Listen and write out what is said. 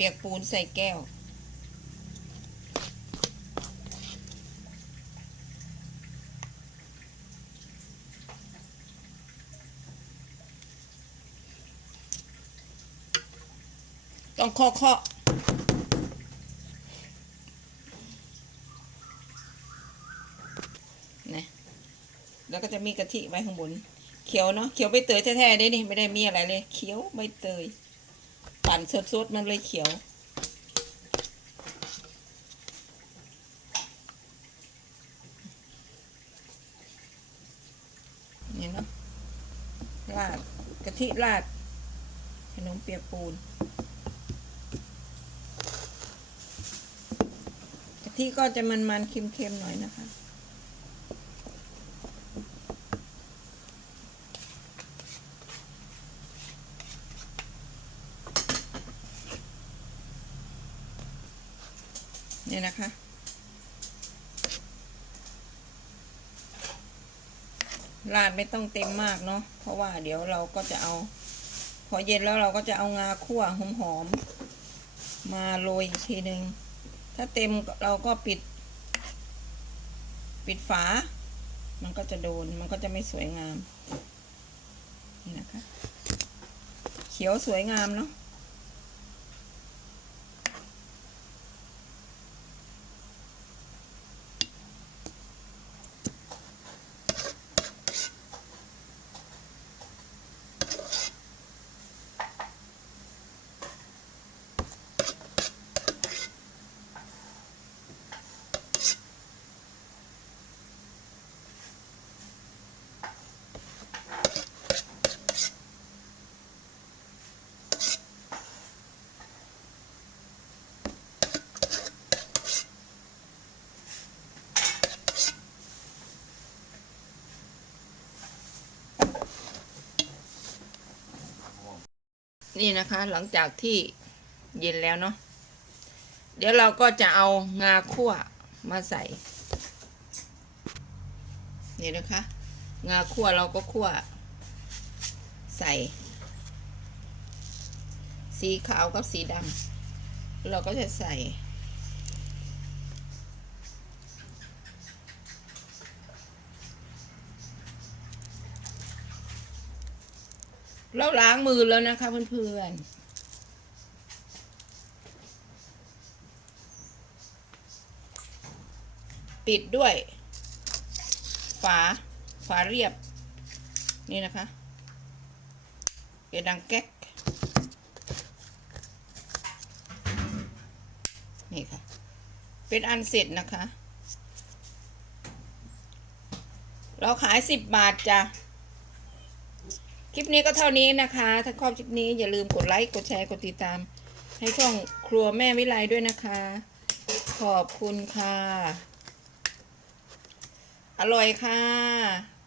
เปียกปูนใส่แก้ว ต้องเคาะเคาะนะแล้วก็จะมีกะทิไว้ข้างบน เขียวเนาะ เขียวใบเตยแท้ๆเด้นี่ ไม่ได้มีอะไรเลย เขียวใบเตย ปั่นสดๆ มันเลยเขียว นี่เนาะราดกะทิราดขนมเปียกปูนกะทิก็จะมันๆเค็มๆหน่อยนะคะ นี่ยนะคะ ราดไม่ต้องเต็มมากเนาะ เพราะว่าเดี๋ยวเราก็จะเอา พอเย็นแล้วเราก็จะเอางาคั่วหอมๆมาโรยอีกทีหนึ่ง ถ้าเต็มเราก็ปิด ปิดฝา มันก็จะโดน มันก็จะไม่สวยงาม นี่นะคะ เขียวสวยงามเนาะ นี่นะคะหลังจากที่เย็นแล้วเนาะเดี๋ยวเราก็จะเอางาคั่วมาใส่ นี่นะคะ งาคั่วเราก็คั่ว ใส่ สีขาวกับสีดำเราก็จะใส่ เราล้างมือแล้วนะคะเพื่อนๆปิดด้วย ฝาฝาเรียบ นี่นะคะเดี๋ยวดังแก๊ก นี่ค่ะ เป็นอันเสร็จนะคะ เราขายสิบบาทจ้ะ คลิปนี้ก็เท่านี้นะคะ ถ้าชอบคลิปนี้อย่าลืมกดไลค์กดแชร์กดติดตาม ให้ช่องครัวแม่วิไลด้วยนะคะ ขอบคุณค่ะ อร่อยค่ะ